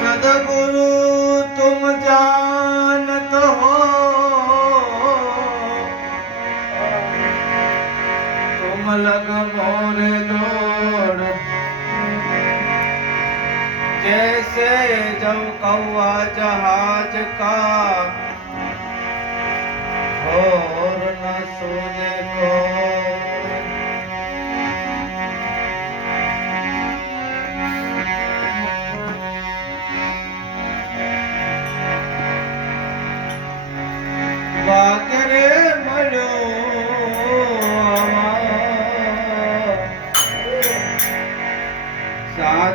सदगुरु तुम जानत हो। तुम लग मोरे दौड़। जैसे जब कौआ जहाज़ का और न सूर्य को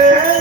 yeah.